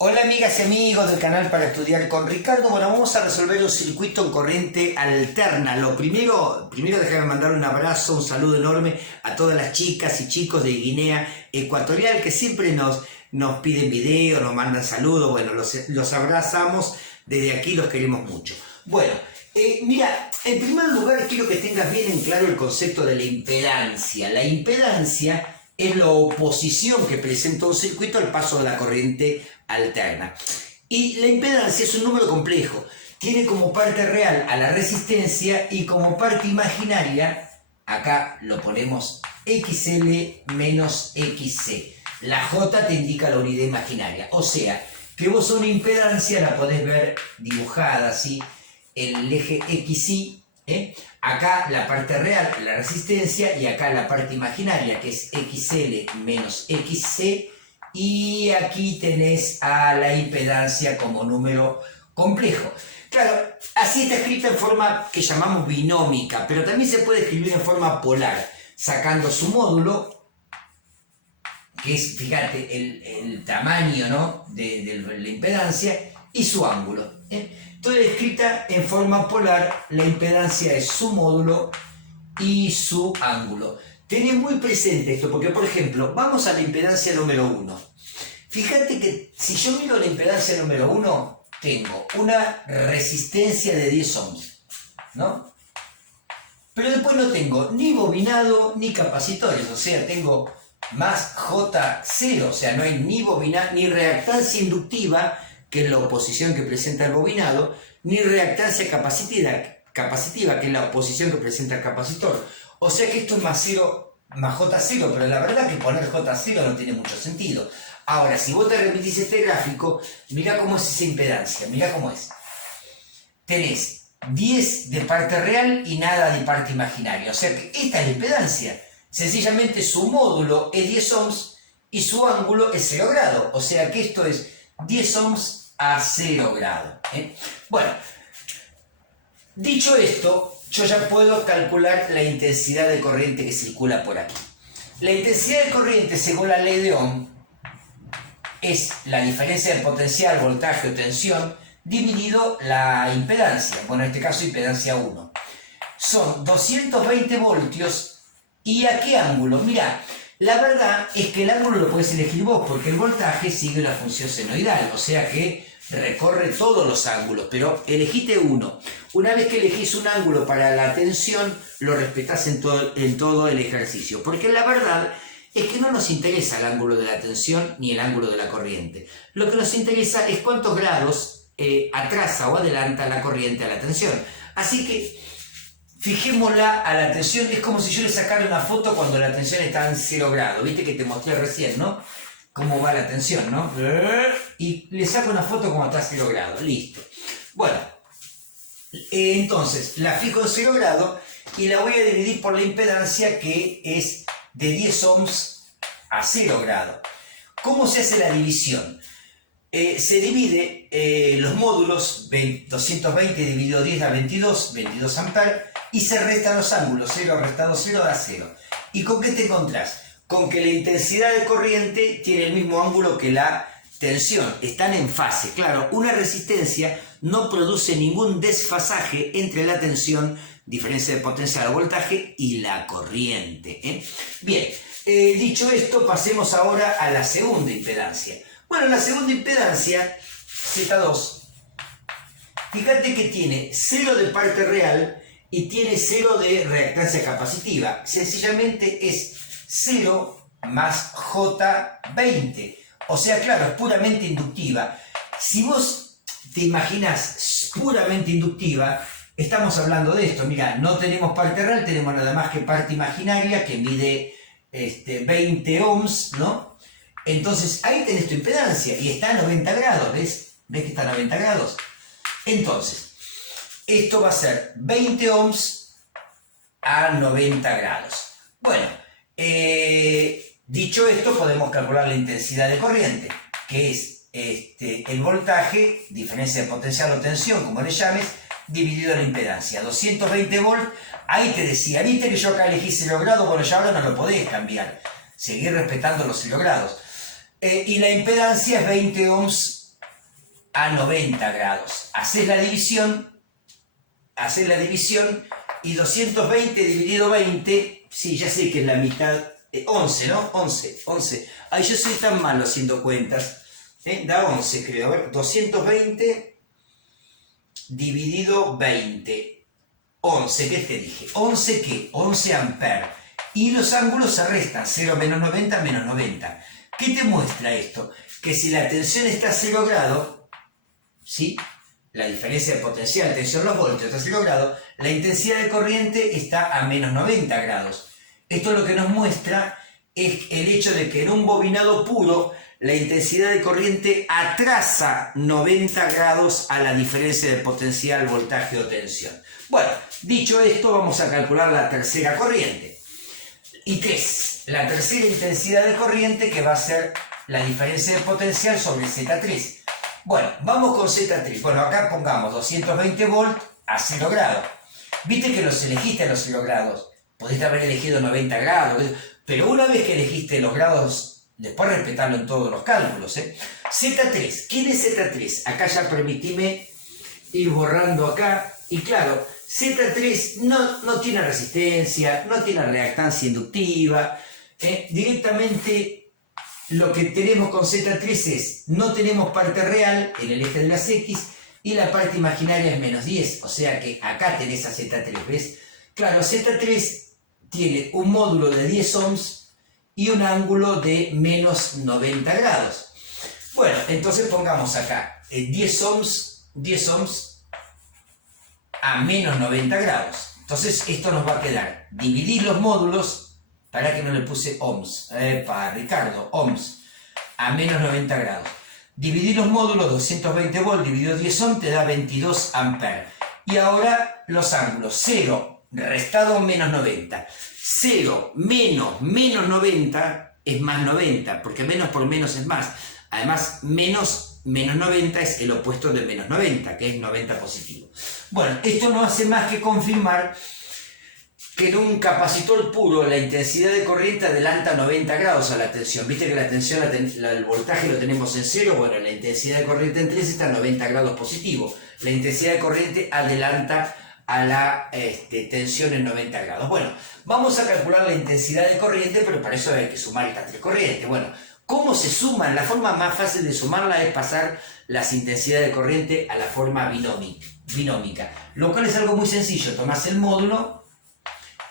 Hola amigas y amigos del canal para estudiar con Ricardo. Bueno, vamos a resolver un circuito en corriente alterna. Lo primero déjame mandar un abrazo, un saludo enorme a todas las chicas y chicos de Guinea Ecuatorial que siempre nos piden videos, nos mandan saludos. Bueno, los abrazamos desde aquí, los queremos mucho. Bueno, mira, en primer lugar quiero que tengas bien en claro el concepto de la impedancia. La impedancia es la oposición que presenta un circuito al paso de la corriente alterna. Y la impedancia es un número complejo. Tiene como parte real a la resistencia y como parte imaginaria, acá lo ponemos XL menos XC. La J te indica la unidad imaginaria. O sea, que vos una impedancia la podés ver dibujada así en el eje XY. Acá la parte real, la resistencia, y acá la parte imaginaria, que es XL menos XC, y aquí tenés a la impedancia como número complejo. Claro, así está escrita en forma que llamamos binómica, pero también se puede escribir en forma polar, sacando su módulo, que es, fíjate, el tamaño, ¿no?, de la impedancia, y su ángulo. Entonces, escrita en forma polar, la impedancia es su módulo y su ángulo. Tened muy presente esto, porque por ejemplo, vamos a la impedancia número 1. Fíjate que si yo miro la impedancia número 1, tengo una resistencia de 10 ohms, ¿no? Pero después no tengo ni bobinado ni capacitores, o sea, tengo más J0, o sea, no hay ni bobinado ni reactancia inductiva, que es la oposición que presenta el bobinado, ni reactancia capacitiva, que es la oposición que presenta el capacitor. O sea que esto es más J0, pero la verdad que poner J0 no tiene mucho sentido. Ahora, si vos te remitís este gráfico, mirá cómo es esa impedancia, mirá cómo es. Tenés 10 de parte real y nada de parte imaginaria. O sea que esta es la impedancia. Sencillamente su módulo es 10 ohms y su ángulo es 0 grado. O sea que esto es 10 ohms a 0 grado. Bueno, dicho esto, yo ya puedo calcular la intensidad de corriente que circula por aquí. La intensidad de corriente, según la ley de Ohm, es la diferencia de potencial, voltaje o tensión, dividido la impedancia. Bueno, en este caso impedancia 1. Son 220 voltios. ¿Y a qué ángulo? Mirá, la verdad es que el ángulo lo puedes elegir vos, porque el voltaje sigue una función senoidal, o sea que recorre todos los ángulos, pero elegite uno. Una vez que elegís un ángulo para la tensión, lo respetás en todo el ejercicio, porque la verdad es que no nos interesa el ángulo de la tensión ni el ángulo de la corriente. Lo que nos interesa es cuántos grados atrasa o adelanta la corriente a la tensión. Así que fijémosla a la tensión. Es como si yo le sacara una foto cuando la tensión está en 0 grados. Viste que te mostré recién, ¿no? Cómo va la tensión, ¿no? Y le saco una foto cuando está a 0 grados. Listo. Bueno, entonces la fijo en 0 grados y la voy a dividir por la impedancia, que es de 10 ohms a 0 grados. ¿Cómo se hace la división? Se divide los módulos, 220 dividido 10 da 22 amperes, y se restan los ángulos, 0 restado 0 da 0. ¿Y con qué te encontrás? Con que la intensidad de corriente tiene el mismo ángulo que la tensión, están en fase. Claro, una resistencia no produce ningún desfasaje entre la tensión, diferencia de potencial o voltaje, y la corriente. Bien, dicho esto, pasemos ahora a la segunda impedancia. Bueno, la segunda impedancia, Z2, fíjate que tiene 0 de parte real y tiene 0 de reactancia capacitiva. Sencillamente es 0 más J20. O sea, claro, es puramente inductiva. Si vos te imaginas puramente inductiva, estamos hablando de esto. Mira, no tenemos parte real, tenemos nada más que parte imaginaria que mide 20 ohms, ¿no? Entonces ahí tenés tu impedancia y está a 90 grados, ¿ves? ¿Ves que está a 90 grados? Entonces, esto va a ser 20 ohms a 90 grados. Bueno, dicho esto, podemos calcular la intensidad de corriente, que es el voltaje, diferencia de potencial o tensión, como le llames, dividido la impedancia. 220 volts, ahí te decía, viste que yo acá elegí 0 grados, bueno, ya ahora no lo podés cambiar, seguir respetando los 0 grados. Y la impedancia es 20 ohms a 90 grados. Haces la división y 220 dividido 20, sí, ya sé que es la mitad, 11, ¿no? 11. Ay, yo soy tan malo haciendo cuentas. Da 11, creo. A ver, 220 dividido 20. 11, ¿qué te dije? 11, ¿qué? 11 amperes. Y los ángulos se restan, 0 menos 90 menos 90. ¿Qué te muestra esto? Que si la tensión está a 0 grados, ¿sí? La diferencia de potencial, tensión, los voltios está a 0 grados, la intensidad de corriente está a menos 90 grados. Esto lo que nos muestra es el hecho de que en un bobinado puro la intensidad de corriente atrasa 90 grados a la diferencia de potencial, voltaje o tensión. Bueno, dicho esto, vamos a calcular la tercera corriente. ¿Y qué es? La tercera intensidad de corriente, que va a ser la diferencia de potencial sobre Z3. Bueno, vamos con Z3. Bueno, acá pongamos 220 volts a 0 grados. Viste que los elegiste a los 0 grados. Podés haber elegido 90 grados. Pero una vez que elegiste los grados, después respetarlo en todos los cálculos. Z3. ¿Quién es Z3? Acá ya permitime ir borrando acá. Y claro, Z3 no tiene resistencia, no tiene reactancia inductiva. Directamente lo que tenemos con Z3 es, no tenemos parte real en el eje de las X y la parte imaginaria es menos 10. O sea que acá tenés a Z3, ¿ves? Claro, Z3 tiene un módulo de 10 ohms y un ángulo de menos 90 grados. Bueno, entonces pongamos acá 10 ohms a menos 90 grados. Entonces esto nos va a quedar dividir los módulos, para que no le puse ohms, para Ricardo, ohms, a menos 90 grados. Dividir los módulos, 220 volts dividido 10 ohms, te da 22 amperes. Y ahora los ángulos, 0 restado menos 90. 0 menos 90 es más 90, porque menos por menos es más. Además, menos 90 es el opuesto de menos 90, que es 90 positivo. Bueno, esto no hace más que confirmar que en un capacitor puro la intensidad de corriente adelanta 90 grados a la tensión. Viste que la tensión, el voltaje lo tenemos en 0, bueno, la intensidad de corriente en 3 está a 90 grados positivo. La intensidad de corriente adelanta a la tensión en 90 grados. Bueno, vamos a calcular la intensidad de corriente, pero para eso hay que sumar estas tres corrientes. Bueno, ¿cómo se suman? La forma más fácil de sumarla es pasar las intensidades de corriente a la forma binómica, lo cual es algo muy sencillo. Tomás el módulo,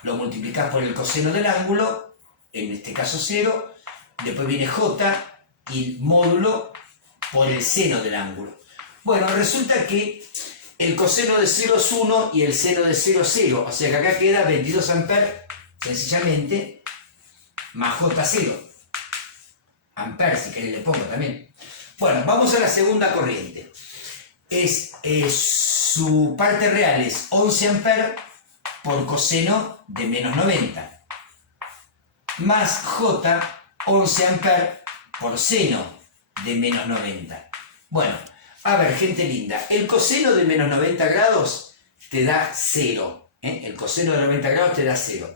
lo multiplicás por el coseno del ángulo, en este caso 0, después viene J y módulo por el seno del ángulo. Bueno, resulta que el coseno de 0 es 1 y el seno de 0 es 0, o sea que acá queda 22 amperes, sencillamente, más J0. Amperes, si querés le pongo también. Bueno, vamos a la segunda corriente. Su parte real es 11 amperes por coseno de menos 90, más J, 11 amperes por seno de menos 90. Bueno, a ver, gente linda, el coseno de menos 90 grados te da 0. El coseno de 90 grados te da 0.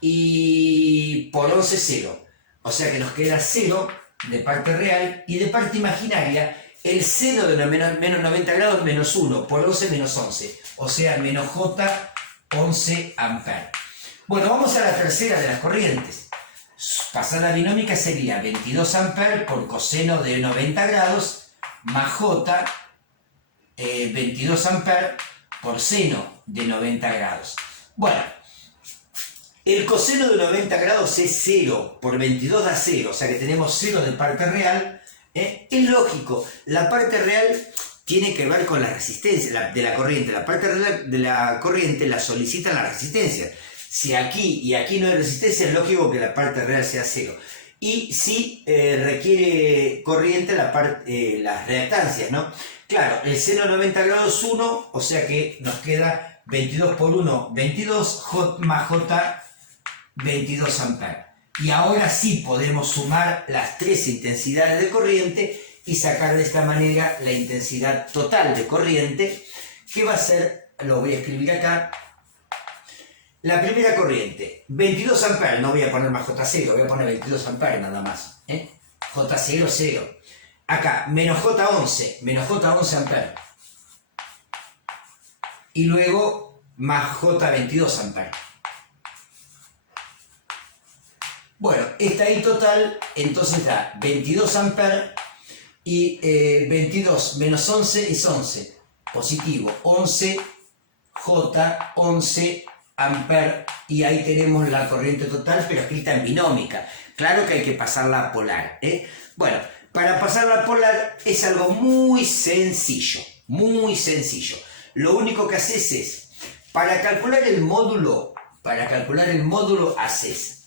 Y por 11, 0. O sea que nos queda 0 de parte real y de parte imaginaria el seno de menos 90 grados menos 1, por 11 menos 11. O sea, menos J, 11 amperes. Bueno, vamos a la tercera de las corrientes. Pasada binómica sería 22 amperes por coseno de 90 grados más J, 22 amperes por seno de 90 grados. Bueno, el coseno de 90 grados es 0, por 22 da 0, o sea que tenemos 0 de parte real. Es lógico, la parte real tiene que ver con la resistencia de la corriente. La parte real de la corriente la solicitan las resistencias. Si aquí y aquí no hay resistencia, es lógico que la parte real sea 0. Y si requiere corriente las reactancias, ¿no? Claro, el seno de 90 grados es 1, o sea que nos queda 22 por 1, 22, J más J, 22 amperes. Y ahora sí podemos sumar las tres intensidades de corriente y sacar de esta manera la intensidad total de corriente, que va a ser, lo voy a escribir acá, la primera corriente, 22 amperes, no voy a poner más J0, voy a poner 22 amperes nada más, J0, 0. acá, menos J11 amperes. Y luego más J22 amperes. Bueno, esta I total entonces da 22 amperes y 22 menos 11 es 11, positivo, 11 J, 11 amperes, y ahí tenemos la corriente total, pero escrita en binómica. Claro que hay que pasarla a polar, ¿eh? Bueno, para pasarla a polar es algo muy sencillo, muy sencillo. Lo único que haces es, para calcular el módulo haces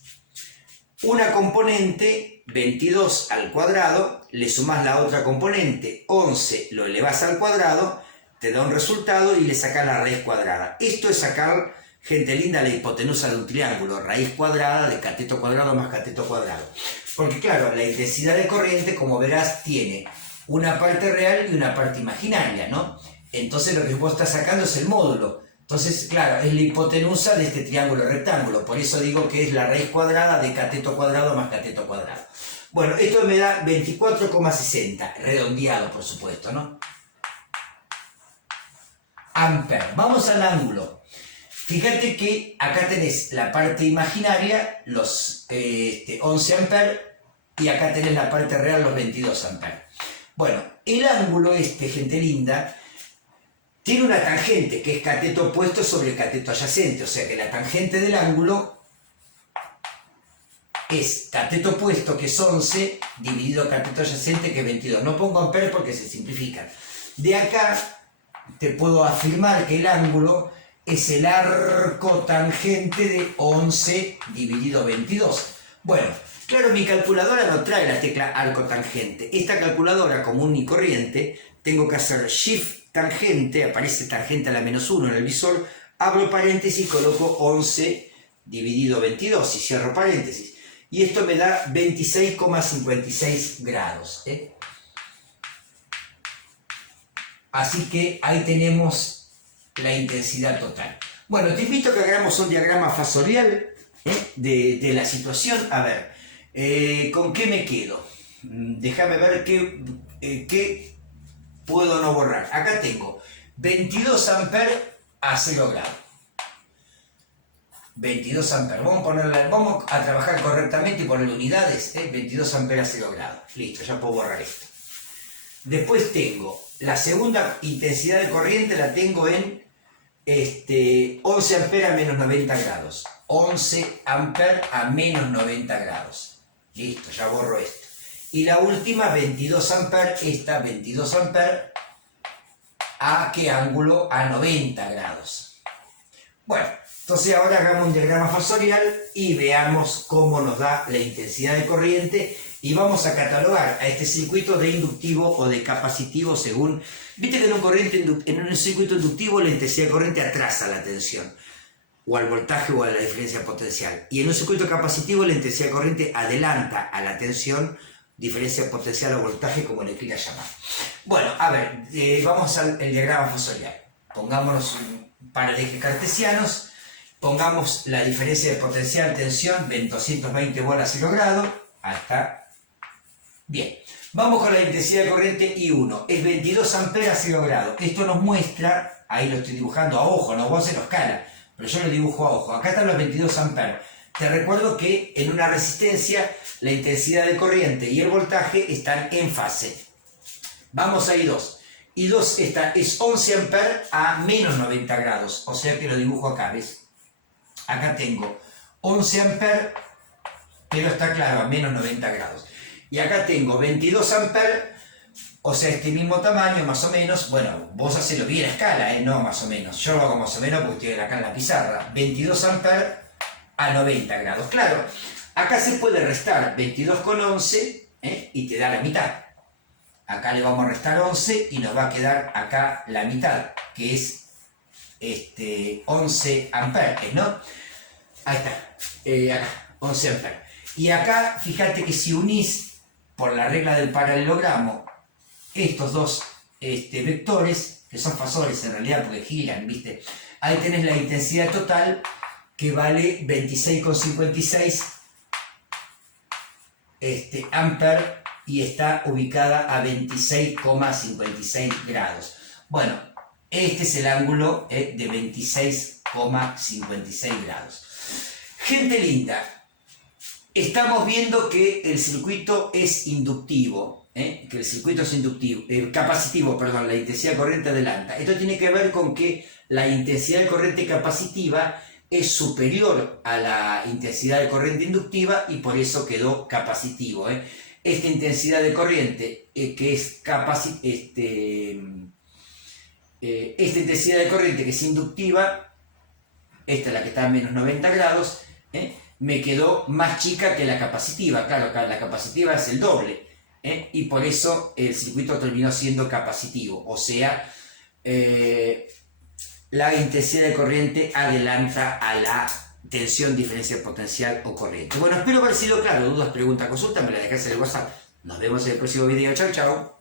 una componente, 22 al cuadrado, le sumás la otra componente, 11, lo elevás al cuadrado, te da un resultado y le sacás la raíz cuadrada. Esto es sacar, gente linda, la hipotenusa de un triángulo, raíz cuadrada de cateto cuadrado más cateto cuadrado. Porque claro, la intensidad de corriente, como verás, tiene una parte real y una parte imaginaria, ¿no? Entonces lo que vos estás sacando es el módulo. Entonces, claro, es la hipotenusa de este triángulo rectángulo. Por eso digo que es la raíz cuadrada de cateto cuadrado más cateto cuadrado. Bueno, esto me da 24,60, redondeado por supuesto, ¿no? Amper. Vamos al ángulo. Fíjate que acá tenés la parte imaginaria, los 11 amperes, y acá tenés la parte real, los 22 amperes. Bueno, el ángulo gente linda, tiene una tangente que es cateto opuesto sobre cateto adyacente, o sea que la tangente del ángulo es cateto opuesto, que es 11, dividido cateto adyacente, que es 22. No pongo amperes porque se simplifican. De acá te puedo afirmar que el ángulo es el arco tangente de 11 dividido 22. Bueno, claro, mi calculadora no trae la tecla arco tangente. Esta calculadora común y corriente, tengo que hacer Shift tangente, aparece tangente a la menos 1 en el visor, abro paréntesis, coloco 11 dividido 22 y cierro paréntesis. Y esto me da 26,56 grados. Así que ahí tenemos la intensidad total. Bueno, te invito a que hagamos un diagrama fasorial de la situación. A ver, ¿con qué me quedo? Déjame ver qué puedo no borrar. Acá tengo 22 amperes a 0 grados. 22 amperes. Vamos a trabajar correctamente y poner unidades. 22 amperes a 0 grados. Listo, ya puedo borrar esto. Después tengo la segunda intensidad de corriente, la tengo en 11 amperes a menos 90 grados. 11 amperes a menos 90 grados. Listo, ya borro esto. Y la última, 22 amperes, esta 22 amperes, ¿a qué ángulo? A 90 grados. Bueno, entonces ahora hagamos un diagrama fasorial y veamos cómo nos da la intensidad de corriente y vamos a catalogar a este circuito de inductivo o de capacitivo según... Viste que en un circuito inductivo la intensidad de corriente atrasa la tensión, o al voltaje o a la diferencia potencial. Y en un circuito capacitivo la intensidad de corriente adelanta a la tensión, diferencia potencial o voltaje, como le quiera llamar. Bueno, a ver, vamos al diagrama fasorial. Pongámonos un par de ejes cartesianos, pongamos la diferencia de potencial, tensión, 220 volt a 0 grados, hasta... Bien, vamos con la intensidad de corriente I1, es 22 amperes a 0 grados. Esto nos muestra, ahí lo estoy dibujando a ojo, no vos se lo escala, pero yo lo dibujo a ojo. Acá están los 22 amperes. Te recuerdo que en una resistencia la intensidad de corriente y el voltaje están en fase. Vamos a I2. I2 es 11 amperes a menos 90 grados, o sea que lo dibujo acá, ¿ves? Acá tengo 11 amperes, pero está claro, a menos 90 grados. Y acá tengo 22 amperes, o sea, este mismo tamaño, más o menos. Bueno, vos hacelo bien a escala, no más o menos. Yo lo hago más o menos porque estoy acá en la pizarra. 22 amperes a 90 grados. Claro, acá se puede restar 22 con 11 y te da la mitad. Acá le vamos a restar 11 y nos va a quedar acá la mitad, que es 11 amperes, ¿no? Ahí está, acá, 11 amperes. Y acá, fíjate que si unís por la regla del paralelogramo estos dos vectores, que son fasores en realidad porque giran, ¿viste? Ahí tenés la intensidad total que vale 26,56 amperes y está ubicada a 26,56 grados. Bueno, este es el ángulo de 26,56 grados. Gente linda, estamos viendo que el circuito es inductivo, que el circuito es inductivo, capacitivo, perdón, la intensidad de corriente adelanta. Esto tiene que ver con que la intensidad de corriente capacitiva es superior a la intensidad de corriente inductiva y por eso quedó capacitivo. Esta intensidad de corriente que es esta intensidad de corriente que es inductiva, esta es la que está a menos 90 grados, me quedó más chica que la capacitiva. Claro, la capacitiva es el doble, y por eso el circuito terminó siendo capacitivo, o sea, la intensidad de corriente adelanta a la tensión, diferencia potencial o corriente. Bueno, espero haber sido claro. Dudas, preguntas, consultas, me las dejás en el WhatsApp. Nos vemos en el próximo video. Chau, chau.